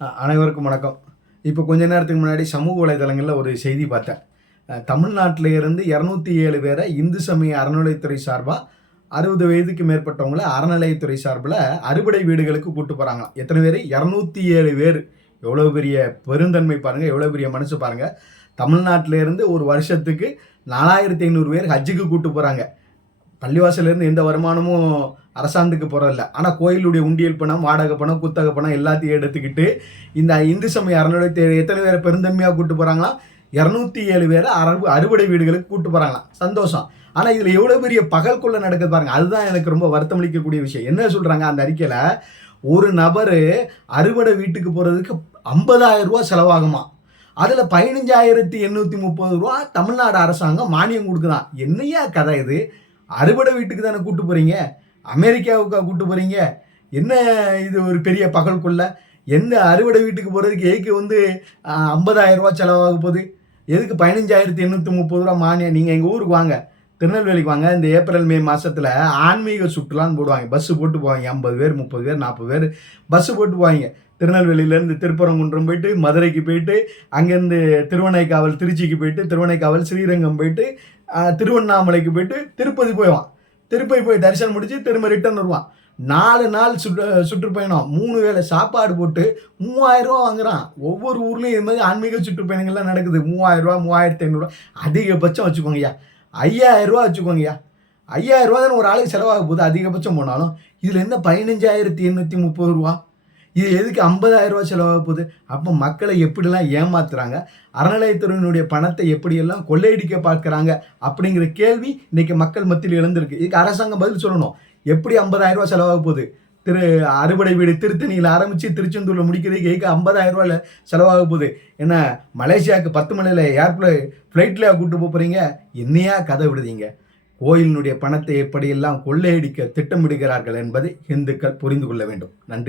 அனைவருக்கும் வணக்கம். இப்போ கொஞ்ச நேரத்துக்கு முன்னாடி சமூக வலைதளங்களில் ஒரு செய்தி பார்த்தேன். தமிழ்நாட்டிலேருந்து இருந்து இரநூத்தி ஏழு பேரை இந்து சமய அறநிலைத்துறை சார்பாக அறுபது வயதுக்கு மேற்பட்டவங்கள அறநிலையத்துறை சார்பில் அறுபடை வீடுகளுக்கு கூப்பிட்டு போகிறாங்களாம் எத்தனை பேர்? இரநூத்தி ஏழு பேர். எவ்வளோ பெரிய பெருந்தன்மை பாருங்கள் எவ்வளோ பெரிய மனசு பாருங்கள் தமிழ்நாட்டிலேருந்து ஒரு வருஷத்துக்கு நாலாயிரத்தி ஐநூறு பேர் ஹஜ்ஜுக்கு கூப்பிட்டு போகிறாங்க பள்ளிவாசலேருந்து எந்த வருமானமும் அரசாங்கத்துக்கு போகிறதில்ல ஆனால் கோயிலுடைய உண்டியல் பணம் வாடகை பணம் குத்தகை பணம் எல்லாத்தையும் எடுத்துக்கிட்டு இந்த இந்து சமய அறநிலையத்தை எத்தனை பேரை பெருந்தன்மையாக கூட்டு போகிறாங்களா இரநூத்தி ஏழு பேரை அரபு அறுவடை வீடுகளுக்கு கூட்டு போகிறாங்களாம் சந்தோஷம். ஆனால் இதில் எவ்வளோ பெரிய பகல்குள்ளே நடக்குது பாருங்க. அதுதான் எனக்கு ரொம்ப வருத்தமளிக்கக்கூடிய விஷயம். என்ன சொல்கிறாங்க அந்த அறிக்கையில்? ஒரு நபர் அறுவடை வீட்டுக்கு போகிறதுக்கு ஐம்பதாயிரம் ரூபா செலவாகுமா? அதில் பதினஞ்சாயிரத்தி எண்ணூற்றி முப்பது ரூபா தமிழ்நாடு அரசாங்கம் மானியம் கொடுக்குதான் என்னையா கதை இது? அறுவடை வீட்டுக்கு தானே கூப்பிட்டு போகிறீங்க அமெரிக்காவுக்கா கூப்பிட்டு போகிறீங்க என்ன இது ஒரு பெரிய பகல்குள்ள எந்த அறுவடை வீட்டுக்கு போகிறதுக்கு ஏக்கு வந்து ஐம்பதாயிரம் ரூபா செலவாக போகுது? எதுக்கு பதினஞ்சாயிரத்தி எண்ணூற்றி முப்பது ரூபா மானியம்? நீங்கள் எங்கள் ஊருக்கு வாங்க. திருநெல்வேலிக்கு வாங்க. இந்த ஏப்ரல் மே மாதத்தில் ஆன்மீக சுற்றுலான்னு போடுவாங்க. பஸ்ஸு போட்டு போவாங்க. ஐம்பது பேர் முப்பது பேர் நாற்பது பேர் பஸ்ஸு போட்டு போவாங்க. திருநெல்வேலியிலேருந்து திருப்பரங்குன்றம் போயிட்டு மதுரைக்கு போயிட்டு அங்கேருந்து திருவனைக்காவல் திருச்சிக்கு போயிட்டு திருவனைக்காவல் ஸ்ரீரங்கம் போயிட்டு திருவண்ணாமலைக்கு போயிட்டு திருப்பதி போயிடுவான் திருப்பி போய் தரிசனம் முடிச்சு திரும்ப ரிட்டர்ன் வருவான். நாலு நாள் சுற்று சுற்றுப்பயணம். மூணு வேளை சாப்பாடு போட்டு மூவாயிரம் ரூபா வாங்குறான். ஒவ்வொரு ஊர்லேயும் இது மாதிரி ஆன்மீக சுற்றுப்பயணங்கள்லாம் நடக்குது. மூவாயிரம் ரூபா மூவாயிரத்தி ஐநூறுரூவா அதிகபட்சம் வச்சுக்கோங்கய்யா. ஐயாயிரம் ரூபா வச்சுக்கோங்கய்யா. ஐயாயிரம் ரூபா தானே ஒரு ஆளுக்கு செலவாக போகுது. அதிகபட்சம் போனாலும். இதில் என்ன பதினஞ்சாயிரத்தி எண்ணூற்றி முப்பது ரூபா? இது எதுக்கு ஐம்பதாயிரம் ரூபா செலவாக போகுது? அப்போ மக்களை எப்படிலாம் ஏமாத்துறாங்க? அறநிலையத்துறையினுடைய பணத்தை எப்படியெல்லாம் கொள்ளையடிக்க பார்க்குறாங்க? அப்படிங்கிற கேள்வி இன்றைக்கி மக்கள் மத்தியில் எழுந்திருக்கு. இதுக்கு அரசாங்கம் பதில் சொல்லணும். எப்படி ஐம்பதாயிரம் ரூபா செலவாக போகுது? திரு அறுபடை வீடு திருத்தணியில் ஆரம்பித்து திருச்செந்தூரில் முடிக்கிறதுக்கு எதுக்கு ஐம்பதாயிரம் ரூபாயில் செலவாக போகுது? ஏன்னா மலேசியாவுக்கு பத்து மணியில் ஏர்ப்ளே ஃப்ளைட்டில் கூப்பிட்டு போகிறீங்க என்னையா கதை விடுதீங்க? கோயிலினுடைய பணத்தை எப்படியெல்லாம் கொள்ளையடிக்க திட்டமிடுகிறார்கள் என்பதை இந்துக்கள் புரிந்து கொள்ள வேண்டும். நன்றி.